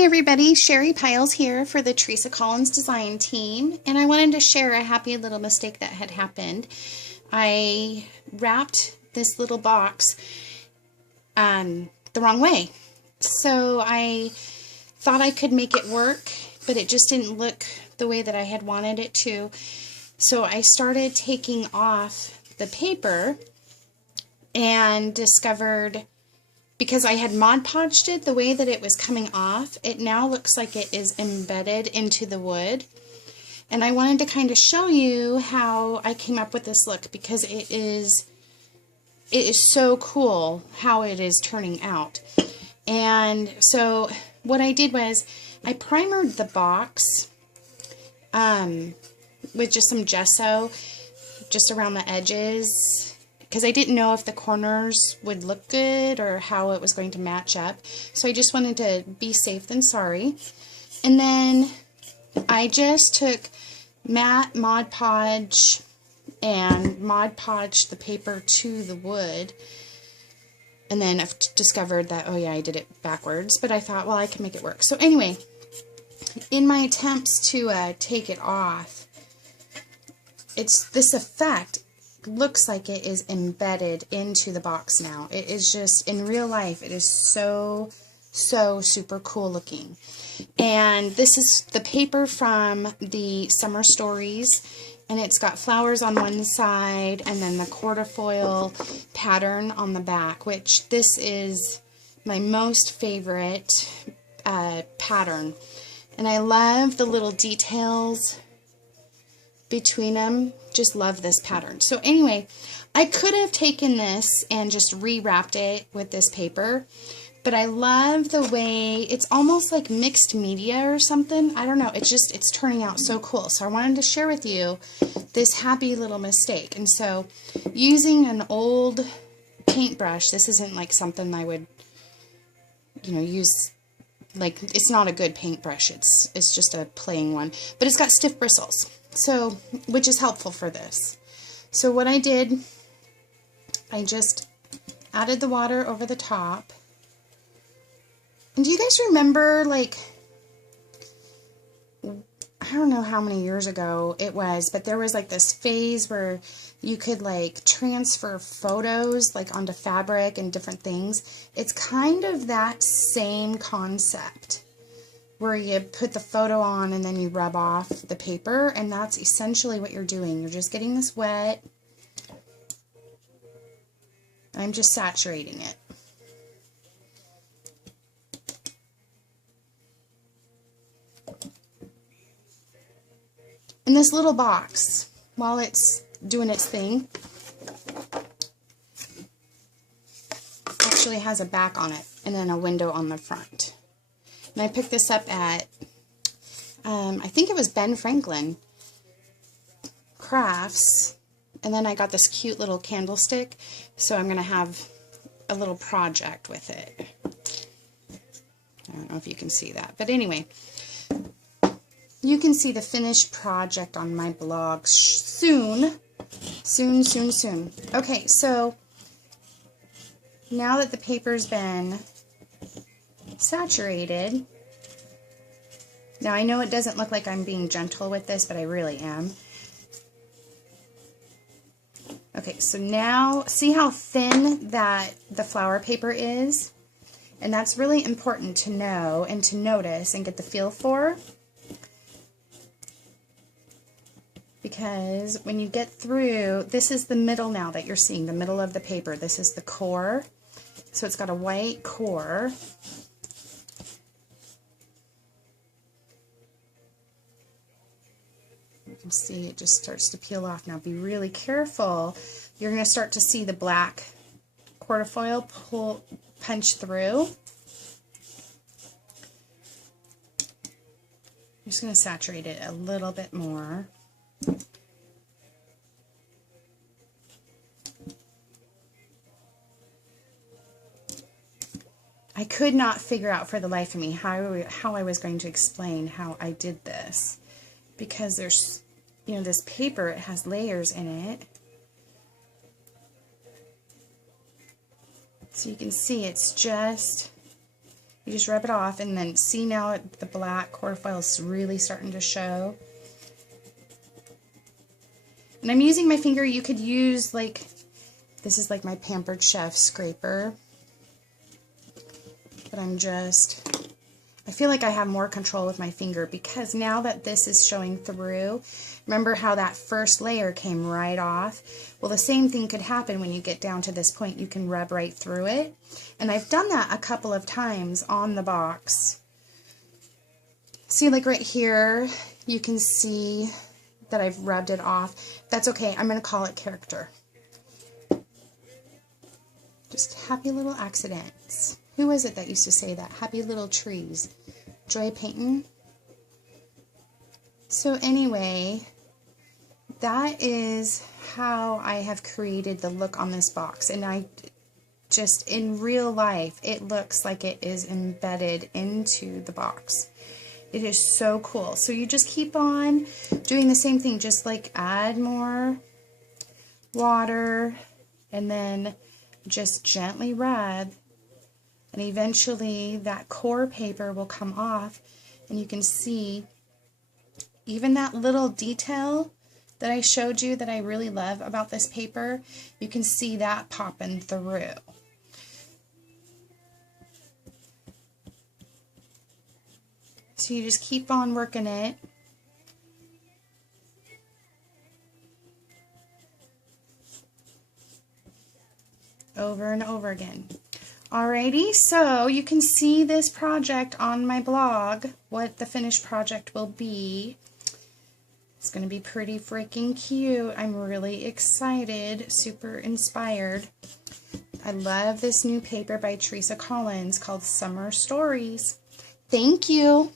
Hi everybody, Cheri Piles here for the Teresa Collins Design team, and I wanted to share a happy little mistake that had happened. I wrapped this little box the wrong way, so I thought I could make it work, but it just didn't look the way that I had wanted it to. So I started taking off the paper and discovered, because I had Mod Podged it the way that it was coming off, it now looks like it is embedded into the wood. And I wanted to kind of show you how I came up with this look, because it is so cool how it is turning out. And so what I did was I primered the box with just some gesso just around the edges, because I didn't know if the corners would look good or how it was going to match up. So I just wanted to be safe than sorry. And then I just took matte Mod Podge and Mod Podged the paper to the wood. And then I've discovered that, oh yeah, I did it backwards, but I thought, well, I can make it work. So anyway, in my attempts to take it off, it's this effect looks like it is embedded into the box now. It is just, in real life, it is so super cool looking. And this is the paper from the Summer Stories, and it's got flowers on one side and then the quarterfoil pattern on the back, which this is my most favorite pattern. And I love the little details between them. Just love this pattern. So anyway, I could have taken this and just rewrapped it with this paper, but I love the way it's almost like mixed media or something. I don't know, it's turning out so cool. So I wanted to share with you this happy little mistake. And so using an old paintbrush, this isn't like something I would, use, like, it's not a good paintbrush. It's just a plain one, but it's got stiff bristles. So, which is helpful for this. So what I did, I just added the water over the top. And do you guys remember, like, I don't know how many years ago it was, but there was like this phase where you could like transfer photos like onto fabric and different things. It's kind of that same concept, where you put the photo on and then you rub off the paper, and that's essentially what you're doing. You're just getting this wet. I'm just saturating it. And this little box, while it's doing its thing, actually has a back on it and then a window on the front. And I picked this up at, I think it was Ben Franklin Crafts, and then I got this cute little candlestick, so I'm going to have a little project with it. I don't know if you can see that, but anyway, you can see the finished project on my blog soon. Okay, so now that the paper's been saturated. Now I know it doesn't look like I'm being gentle with this, but I really am. Okay, so now see how thin that the flower paper is? And that's really important to know and to notice and get the feel for. Because when you get through, this is the middle now that you're seeing, the middle of the paper. This is the core. So it's got a white core. You can see it just starts to peel off. Now be really careful. You're going to start to see the black quarterfoil punch through. I'm just going to saturate it a little bit more. I could not figure out for the life of me how I was going to explain how I did this, because there's, this paper, it has layers in it. So you can see it's just, You just rub it off, and then see now the black core foil is really starting to show. And I'm using my finger. You could use, like, this is like my Pampered Chef scraper. But I feel like I have more control with my finger, because now that this is showing through, remember how that first layer came right off? Well, the same thing could happen when you get down to this point. You can rub right through it. And I've done that a couple of times on the box. See, like right here, you can see that I've rubbed it off. That's okay. I'm going to call it character. Just happy little accidents. Who was it that used to say that? Happy little trees. Joy Payton. So anyway, that is how I have created the look on this box. And I just, in real life, it looks like it is embedded into the box. It is so cool. So you just keep on doing the same thing. Just like add more water and then just gently rub. And eventually that core paper will come off, and you can see even that little detail that I showed you that I really love about this paper. You can see that popping through. So you just keep on working it. Over and over again. Alrighty, so you can see this project on my blog, what the finished project will be. It's going to be pretty freaking cute. I'm really excited, super inspired. I love this new paper by Teresa Collins called Summer Stories. Thank you.